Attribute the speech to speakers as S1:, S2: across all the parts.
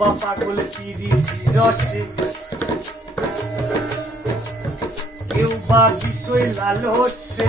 S1: বা পাগল রসে কেউ বা বিষয় লালসে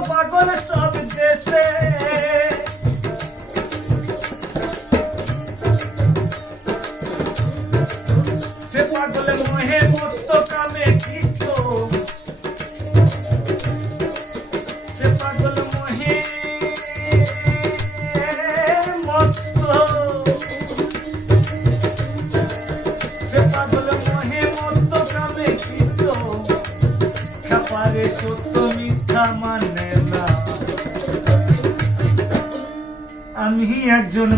S1: পাগল সব একজন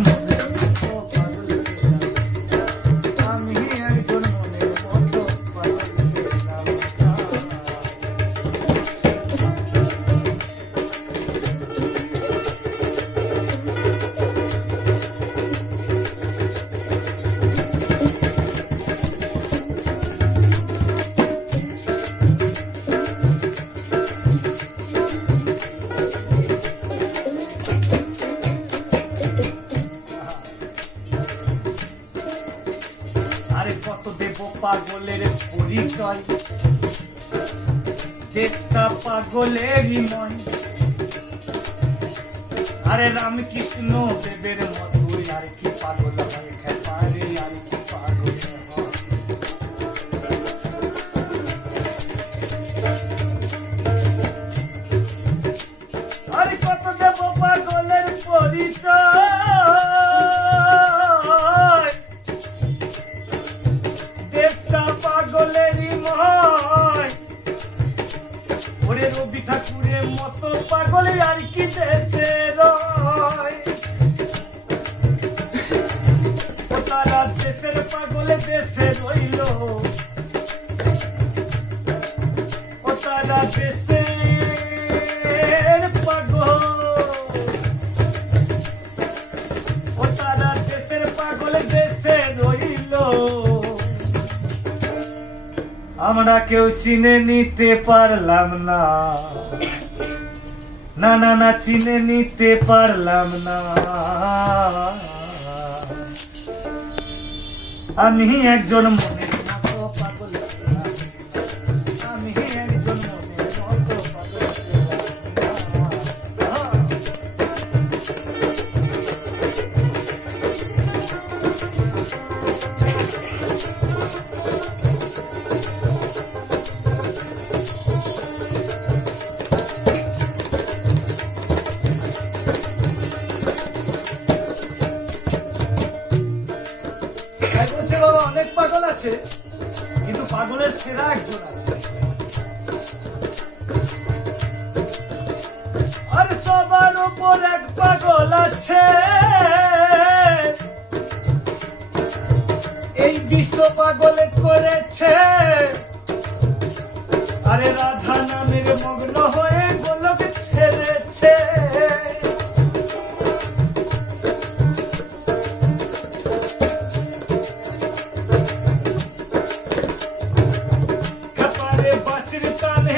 S1: পাগলের পরিচয়। দেশটা পাগলেরই নয় আরে রামকৃষ্ণ দেবের মতো আর কি পাগল হয়। পাগলেরই ময় ওরে রবি ঠাকুরের মতো পাগল আর কি দেশে রয়। সারা দেশের পাগল দেশে রইল। ও দেশের পাগল। ও সারা দেশের পাগল দেশে আমরা কেউ চিনে নিতে পারলাম না। না না না, চিনে নিতে পারলাম না। আমি একজন মনের বাবা, অনেক পাগল আছে। কিন্তু পাগলের সেরা একজন আছে। আর সবার উপর এক পাগল আছে। এই বিশ্ব পাগল করেছে। আরে রাধা নামের মগ্ন হয়ে গোলক ছেড়েছে।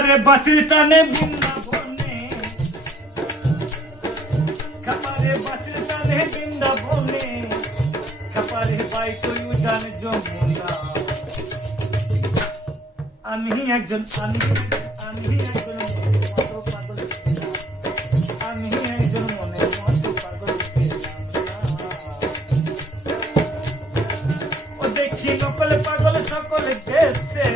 S1: খপরে বাসির টানে বৃন্দাবনে খপরে বাসির টানে বৃন্দাবনে খপরে বাইক উজান যমুনা আমি একজন আমি আমি একজন মনের মতো পাগল ছিলাম। আমি একজন মনের মতো পাগল ছিলাম। ও দেখি নকল পাগল সকল দেশে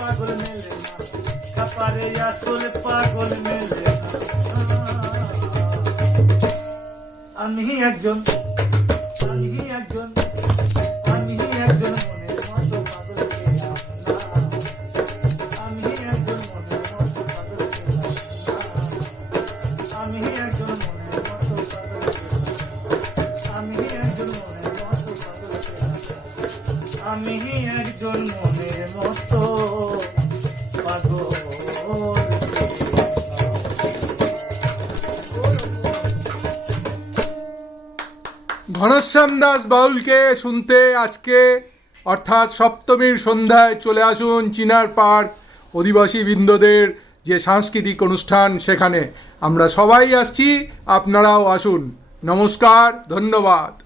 S1: পাগল মেলে কাপারে আসল পাগল মেলে আমি একজন আমি একজন আমি একজন মনের মতো পাগল আমি একজন মনের মতো
S2: ঘনশ্যাম দাস বাউলকে শুনতে আজকে, অর্থাৎ সপ্তমীর সন্ধ্যায় চলে আসুন চিনার পার্ক অধিবাসী বৃন্দদের যে সাংস্কৃতিক অনুষ্ঠান সেখানে। আমরা সবাই আসছি, আপনারাও আসুন। নমস্কার, ধন্যবাদ।